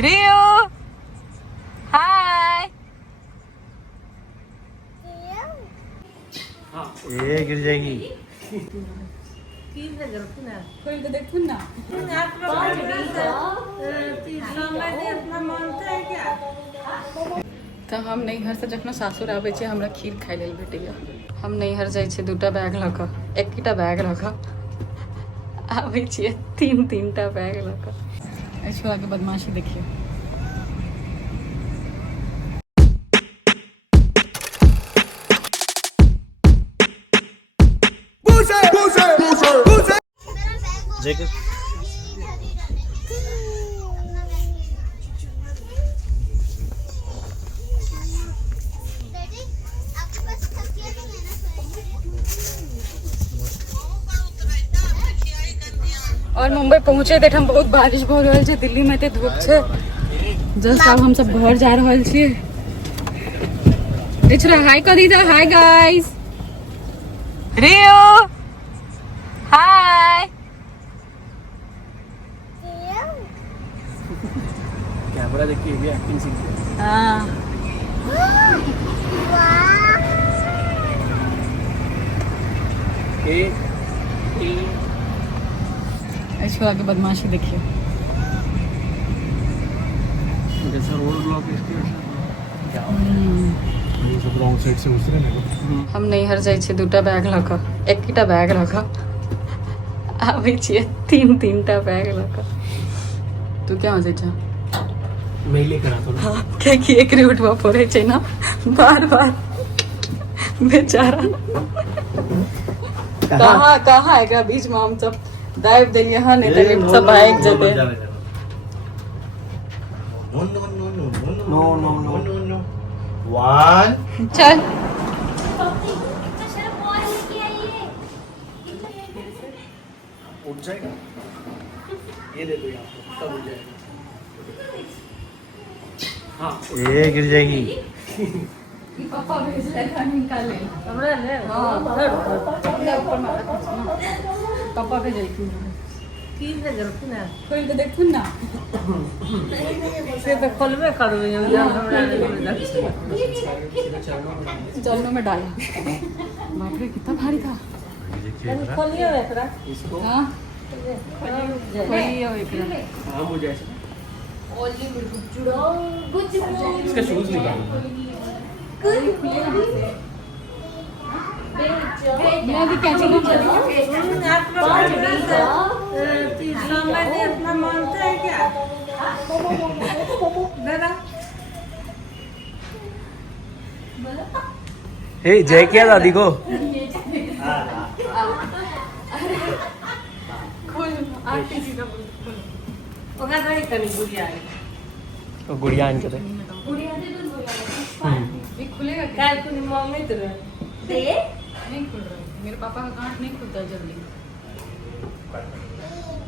रियो हाय। ये गिर जाएगी। कोई तो देखो ना। तो हम नैहर से जखन सासुर आबै छियै हमरा खीर खाइ लेल भेटैया। हम नैहर जाइ छियै 2टा बैग लऽ कऽ, 1टा बैग लऽ कऽ आबै छियै 3-3टा बैग लऽ कऽ। एहि छोड़ाके बदमाशी देखियौ। जैकेट और मुंबई पहुँचे थे हम, बहुत बारिश भऽ रहल छै, दिल्ली में एते धूप छै। जस्ट अब हम सब घर जा रहल छियै। हाय कर दीजिए। Hi guys. रियो हाय। कैमरा देखिए भी एक्टिंग सीख। हाँ छोड़ा के बदमाशी देखिए। जैसा रोड ब्लॉक है इसके ये सब रॉन्ग साइड से घुस रहे हैं। हम नैहर जाइ छियै 2टा बैग लऽ कऽ, 1टा बैग लऽ कऽ आबै छियै 3-3टा बैग लऽ कऽ। तू क्या मजे छ? मैं लेकर आता हूँ। हाँ, कियाकि एकरे उठबऽ पड़ै छै ना बार बार। बेचारा कहाँ एकरा बीच में हम सब दाबि देलियै हँ, नहीं तऽ लिफ्ट सब भागि जेतै। नो 1 चल उठ जाएगा। ये ले लो यहाँ पे, तब उठ जाएगा। हाँ ये गिर जाएगी। पापा भेज रहे निकाल ले हमरा ले। हां ऊपर मारा कुछ ना, पापा भेज की है जरूरत ना, खोल के देखू ना। से तो खोलबे करबे हमरा जलनो में डाला। बाप रे कितना भारी था। खोलिए एकरा इसको। हां खोलिए एकरा। हां हो जाए इसका शूज निकालो। मैं भी कैसे अपना मानता है क्या दादा? हे जय किया दादी को। गुड़िया इनके दे। ये खुलेगा क्या? नहीं खुल रहा है। मेरे पापा का गांठ नहीं खुलता जल्दी।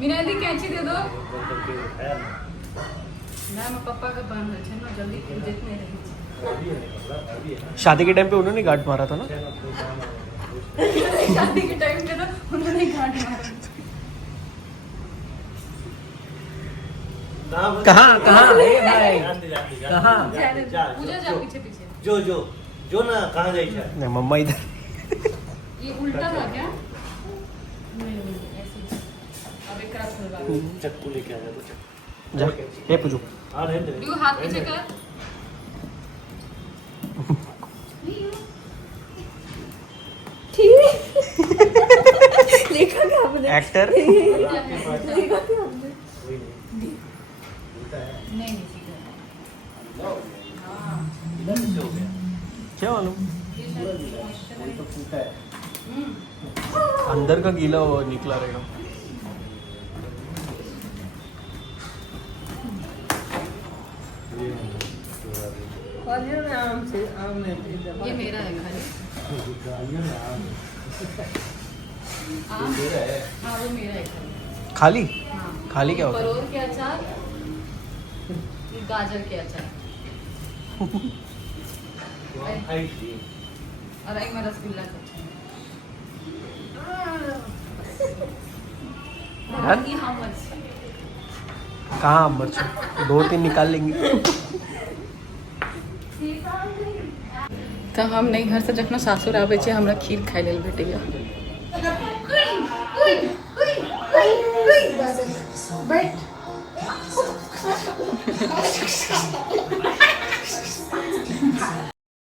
मीना दी कैंची दे दो ना, मैं पापा का बांध है ना जल्दी खुलत नहीं रही। शादी के टाइम पे उन्होंने गांठ मारा था ना। शादी के टाइम पे तो उन्होंने गांठ मारा। कहाँ कहाँ भाई कहाँ? पूजा जा पीछे पीछे। जो ना कहाँ जाए नहीं मम्मा इधर। ये उल्टा था क्या? नहीं ऐसे। अब एक रात खुलवा। चक्कू लेके आ जा। जा ये पूछो। आ रहे थे यू हाथ पीछे कर। देखा क्या आपने? एक्टर देखा क्या आपने? नहीं क्या मालूम, अंदर का गीला वो निकला रहेगा। ये मेरा है खाली। हाँ वो मेरा है खाली। खाली हाँ। खाली क्या होता है? परोर के अचार, गाजर के अचार और एक में रसगुल्ला का। Done? How much? कहाँ मर्च 2-3 निकाल लेंगे। तो हम नैहर से जखन सासुर आबै छियै हमरा खीर खाइ लेल भेटैया। बैठ